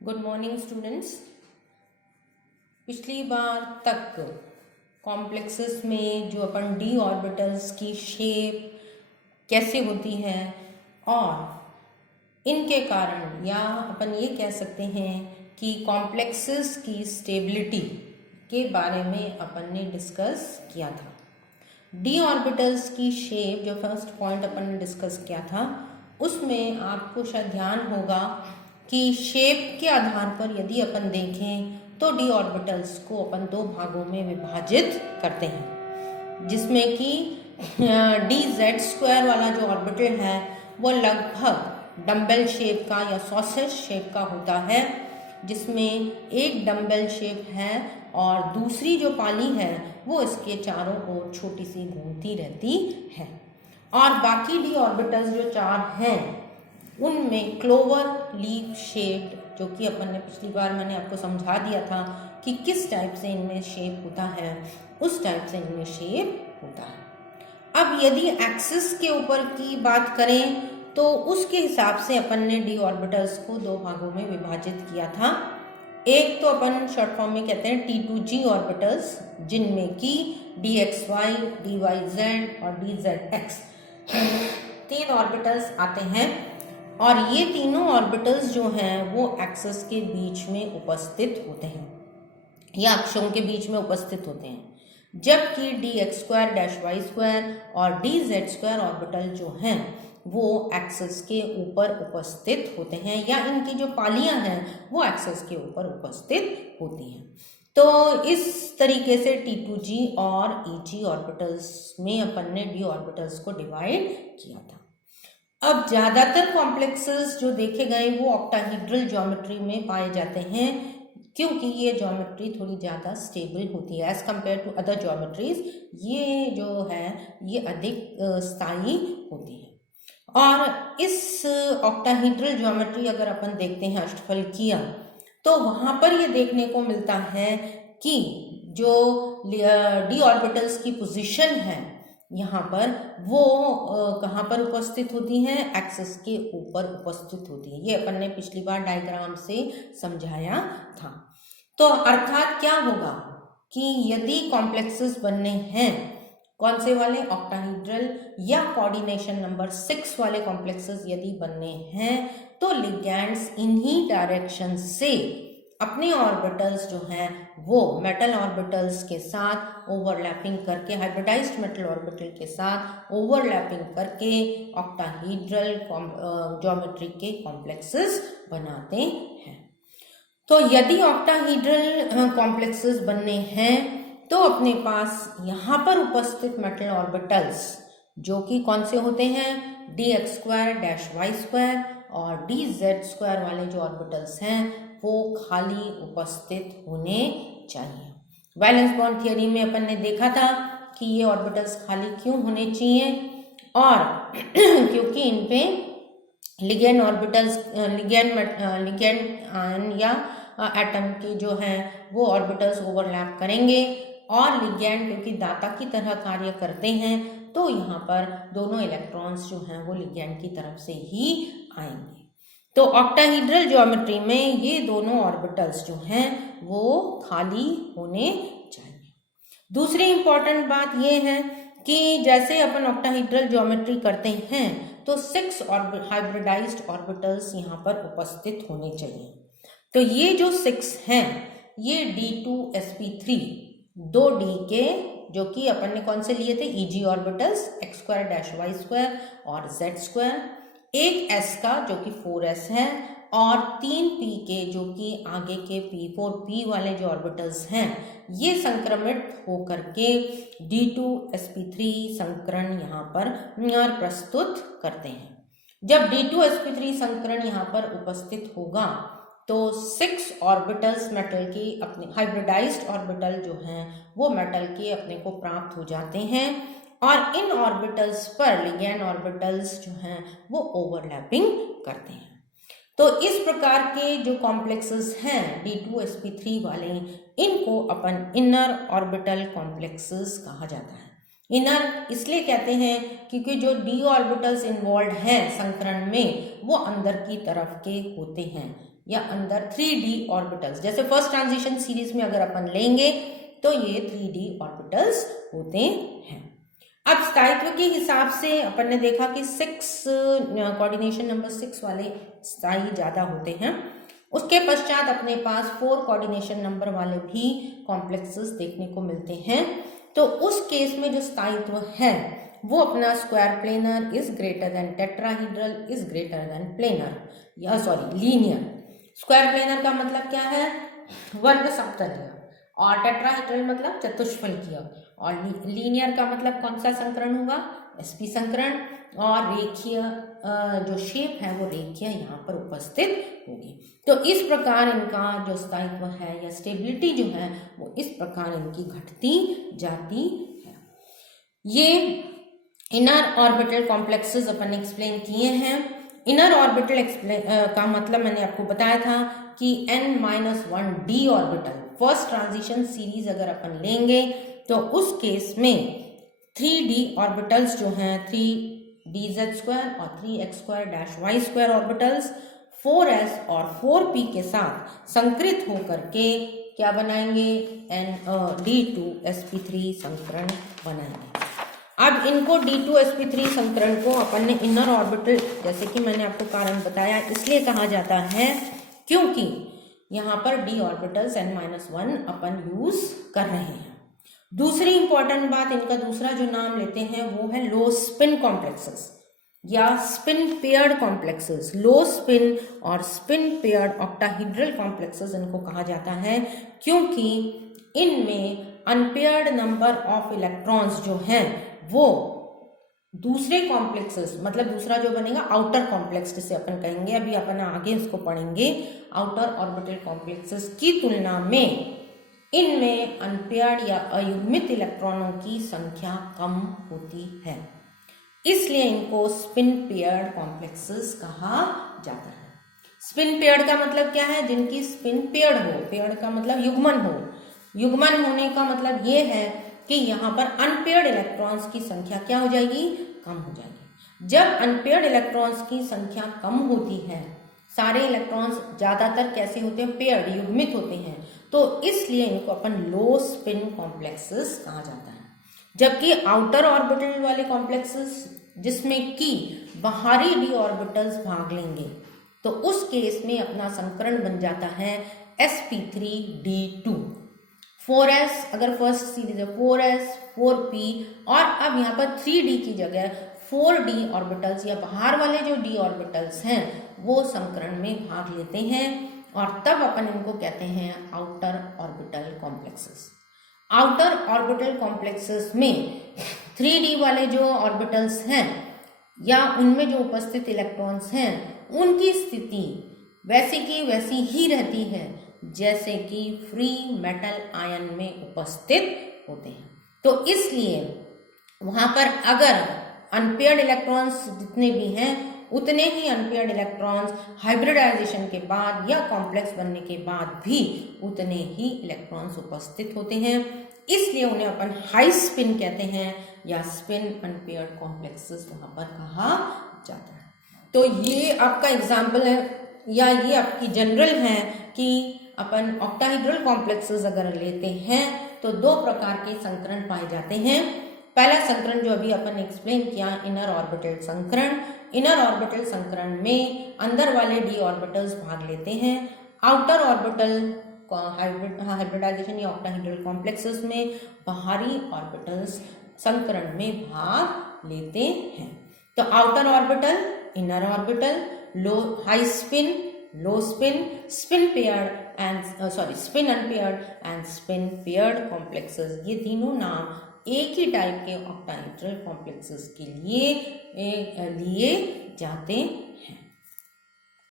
Good morning students. पिछली बार तक complexes में जो अपन डी ऑर्बिटल्स की शेप कैसे होती है और इनके कारण या अपन ये कह सकते हैं कि कॉम्प्लेक्सेस की स्टेबिलिटी के बारे में अपन ने डिस्कस किया था। डी ऑर्बिटल्स की शेप जो फर्स्ट पॉइंट अपन ने डिस्कस किया था उसमें आपको शायद ध्यान होगा कि शेप के आधार पर यदि अपन देखें तो डी ऑर्बिटल्स को अपन दो भागों में विभाजित करते हैं, जिसमें कि डी जेड स्क्वायर वाला जो ऑर्बिटल है वो लगभग डम्बल शेप का या सॉसेज शेप का होता है, जिसमें एक डम्बल शेप है और दूसरी जो पाली है वो इसके चारों ओर छोटी सी घूमती रहती है। और बाकी डी ऑर्बिटल्स जो चार हैं उनमें क्लोवर लीफ शेप्ड, जो कि अपन ने पिछली बार मैंने आपको समझा दिया था कि किस टाइप से इनमें शेप होता है, उस टाइप से इनमें शेप होता है। अब यदि एक्सिस के ऊपर की बात करें तो उसके हिसाब से अपन ने डी ऑर्बिटल्स को दो भागों में विभाजित किया था। एक तो अपन शॉर्ट फॉर्म में कहते हैं T2G ऑर्बिटल्स, जिनमें कि DXY, DYZ और DZX तीन ऑर्बिटल्स आते हैं और ये तीनों ऑर्बिटल्स जो हैं वो एक्सिस के बीच में उपस्थित होते हैं या अक्षों के बीच में उपस्थित होते हैं, जबकि DX² -Y² और DZ² ऑर्बिटल जो हैं वो एक्सिस के ऊपर उपस्थित होते हैं या इनकी जो पालियां हैं वो एक्सिस के ऊपर उपस्थित होती हैं। तो इस तरीके से T2G और EG ऑर्बिटल्स में अपन ने डी ऑर्बिटल्स को डिवाइड किया था। अब ज़्यादातर कॉम्प्लेक्सेस जो देखे गए वो ऑक्टाहीड्रल ज्योमेट्री में पाए जाते हैं, क्योंकि ये ज्योमेट्री थोड़ी ज़्यादा स्टेबल होती है as compare to other geometries. ये जो है ये अधिक स्थायी होती है। और इस ऑक्टाहीड्रल ज्योमेट्री अगर अपन देखते हैं अष्टफलकीय, तो वहाँ पर ये देखने को मिलता है कि जो डी ऑर्बिटल्स की पोजीशन है यहाँ पर वो कहाँ पर उपस्थित होती हैं, एक्सिस के ऊपर उपस्थित होती है। ये अपन ने पिछली बार डायग्राम से समझाया था। तो अर्थात क्या होगा कि यदि कॉम्प्लेक्सेस बनने हैं, कौन से वाले, ऑक्टाहीड्रल या कोऑर्डिनेशन नंबर 6 वाले कॉम्प्लेक्सेस यदि बनने हैं, तो लिगैंड्स इन्हीं डायरेक्शन से अपने ऑर्बिटल्स जो हैं वो मेटल ऑर्बिटल्स के साथ ओवरलैपिंग करके, हाइब्रिडाइज्ड मेटल ऑर्बिटल के साथ ओवरलैपिंग करके ऑक्टाहीड्रल ज्योमेट्री के कॉम्प्लेक्सेस बनाते हैं। तो यदि ऑक्टाहीड्रल कॉम्प्लेक्सेस बनने हैं तो अपने पास यहाँ पर उपस्थित मेटल ऑर्बिटल्स जो कि कौन से होते हैं, DX² -Y² और DZ² वाले जो ऑर्बिटल्स हैं वो खाली उपस्थित होने चाहिए। वैलेंस बॉन्ड थियरी में अपन ने देखा था कि ये ऑर्बिटल्स खाली क्यों होने चाहिए, और क्योंकि इन पे लिगेंड ऑर्बिटल्स, लिगेंड आयन या एटम के जो हैं वो ऑर्बिटल्स ओवरलैप करेंगे और लिगेंड क्योंकि दाता की तरह कार्य करते हैं तो यहाँ पर दोनों इलेक्ट्रॉन्स जो हैं वो लिगेंड की तरफ से ही आएंगे। तो ऑक्टाहीड्रल ज्योमेट्री में ये दोनों ऑर्बिटल्स जो हैं वो खाली होने चाहिए। दूसरी इंपॉर्टेंट बात ये है कि जैसे अपन ऑक्टाहीड्रल ज्योमेट्री करते हैं तो 6 हाइब्रिडाइज्ड ऑर्बिटल्स यहाँ पर उपस्थित होने चाहिए। तो ये जो 6 हैं ये D2sp3 2D के, जो कि अपन ने कौन से लिए थे, EG ऑर्बिटल्स X² -Y² और Z², एक S का जो कि 4s है और 3p के जो कि आगे के P4p वाले जो ऑर्बिटल्स हैं ये संक्रमित होकर के D2sp3 संकरण यहाँ पर प्रस्तुत करते हैं। जब D2sp3 संकरण यहाँ पर उपस्थित होगा तो 6 ऑर्बिटल्स मेटल की अपने हाइब्रिडाइज्ड ऑर्बिटल जो हैं वो मेटल के अपने को प्राप्त हो जाते हैं और इन ऑर्बिटल्स पर लिगैंड ऑर्बिटल्स जो हैं वो ओवरलैपिंग करते हैं। तो इस प्रकार के जो कॉम्प्लेक्सेस हैं D2sp3 वाले, इनको अपन इनर ऑर्बिटल कॉम्प्लेक्सेस कहा जाता है। इनर इसलिए कहते हैं क्योंकि जो d ऑर्बिटल्स इन्वॉल्व हैं संकरण में वो अंदर की तरफ के होते हैं, या अंदर 3d ऑर्बिटल्स, जैसे फर्स्ट ट्रांजिशन सीरीज में अगर अपन लेंगे तो ये 3d ऑर्बिटल्स होते हैं। अब स्थायित्व के हिसाब से अपन ने देखा कि 6 कोऑर्डिनेशन नंबर 6 वाले स्थायी ज्यादा होते हैं। उसके पश्चात अपने पास 4 कोऑर्डिनेशन नंबर वाले भी कॉम्प्लेक्सेस देखने को मिलते हैं। तो उस केस में जो स्थायित्व है वो अपना square planar is greater than tetrahedral is greater than planar, या लीनियर। स्क्वायर प्लेनर का मतलब क्या है? वर्ग समतलीय, और टेट्राहीड्रल मतलब चतुष्फलकीय, और लीनियर का मतलब कौन सा संकरण होगा? sp संकरण, और रेखीय जो शेप है वो रेखीय यहाँ पर उपस्थित होगी। तो इस प्रकार इनका जो स्थायित्व है या स्टेबिलिटी जो है वो इस प्रकार इनकी घटती जाती है। ये इनर ऑर्बिटल कॉम्प्लेक्सेस अपन एक्सप्लेन किए हैं। इनर ऑर्बिटल का मतलब मैंने आपको बताया था कि n-1d orbital first transition series अगर अपन लेंगे तो उस केस में 3d ऑर्बिटल्स जो हैं 3dz² और 3x²-y² ऑर्बिटल्स 4s और 4p के साथ संकृत होकर के क्या बनाएंगे? d2sp3 संकरण बनाएंगे। अब इनको d2sp3 संकरण को अपन ने इनर ऑर्बिटल, जैसे कि मैंने आपको कारण बताया, इसलिए कहा जाता है क्योंकि यहाँ पर d ऑर्बिटल्स n-1 अपन यूज कर रहे हैं। दूसरी इंपॉर्टेंट बात, इनका दूसरा जो नाम लेते हैं वो है लो स्पिन कॉम्प्लेक्सेस या स्पिन पेयर्ड कॉम्प्लेक्सेस। लो स्पिन और स्पिन पेयर्ड ऑक्टाहीड्रल कॉम्प्लेक्सेस इनको कहा जाता है क्योंकि इनमें अनपेयर्ड नंबर ऑफ इलेक्ट्रॉन्स जो हैं वो दूसरे कॉम्प्लेक्सेस, मतलब दूसरा जो बनेगा आउटर कॉम्प्लेक्स जिसे अपन कहेंगे, अभी अपन आगे इसको पढ़ेंगे, आउटर ऑर्बिटल कॉम्प्लेक्सेस की तुलना में इनमें अनपेयर्ड या अयुग्मित इलेक्ट्रॉनों की संख्या कम होती है, इसलिए इनको स्पिन पेयर्ड कॉम्प्लेक्सेस कहा जाता है। स्पिन पेयर्ड का मतलब क्या है? जिनकी स्पिन पेयर्ड हो, पेयर्ड का मतलब युग्मन हो। युग्मन होने का मतलब ये है कि यहाँ पर अनपेयर्ड इलेक्ट्रॉन्स की संख्या क्या हो जाएगी? कम हो जाएगी। जब अनपेयर्ड इलेक्ट्रॉन्स की संख्या कम होती है, सारे इलेक्ट्रॉन्स ज्यादातर कैसे होते हैं? पेयर्ड, युग्मित होते हैं, तो इसलिए इनको अपन लो स्पिन कॉम्प्लेक्सेस कहा जाता है। जबकि आउटर ऑर्बिटल वाले कॉम्प्लेक्सेस जिसमें कि बाहरी d ऑर्बिटल्स भाग लेंगे तो उस केस में अपना संकरण बन जाता है sp3d2। 4s अगर फर्स्ट सीरीज है 4s 4p, और अब यहाँ पर 3d की जगह 4d ऑर्बिटल्स या बाहर वाले जो d ऑर्बिटल्स हैं वो संकरण में भाग लेते हैं, और तब अपन इनको कहते हैं outer orbital complexes. Outer orbital complexes में 3d वाले जो ऑर्बिटल्स हैं या उनमें जो उपस्थित इलेक्ट्रॉन्स हैं उनकी स्थिति वैसी की वैसी ही रहती है जैसे कि फ्री मेटल आयन में उपस्थित होते हैं। तो इसलिए वहां पर अगर अनपेयर्ड इलेक्ट्रॉन्स जितने भी हैं उतने ही अनपेयर्ड इलेक्ट्रॉन्स हाइब्रिडाइजेशन के बाद या कॉम्प्लेक्स बनने के बाद भी उतने ही इलेक्ट्रॉन्स उपस्थित होते हैं, इसलिए उन्हें अपन हाई स्पिन कहते हैं या स्पिन अनपेयर्ड कॉम्प्लेक्सेस वहां पर कहा जाता है। तो ये आपका एग्जाम्पल है या ये आपकी जनरल है कि अपन ऑक्टाहीड्रल कॉम्प्लेक्सेस अगर लेते हैं तो दो प्रकार के संकरण पाए जाते हैं। पहला संकरण जो अभी अपन एक्सप्लेन किया, इनर ऑर्बिटल संकरण। इनर ऑर्बिटल संकरण में अंदर वाले d ऑर्बिटल्स भाग लेते हैं, आउटर ऑर्बिटल हाइब्रिडाइजेशन या ऑक्टाहीड्रल कॉम्प्लेक्सेस में बाहरी ऑर्बिटल्स संकरण में भाग लेते हैं। तो outer orbital, inner orbital, low high spin, low spin, spin paired and spin unpaired and spin paired complexes, ये तीनों नाम एक ही टाइप के ऑक्टाहीड्रल कॉम्प्लेक्सेस के लिए लिए जाते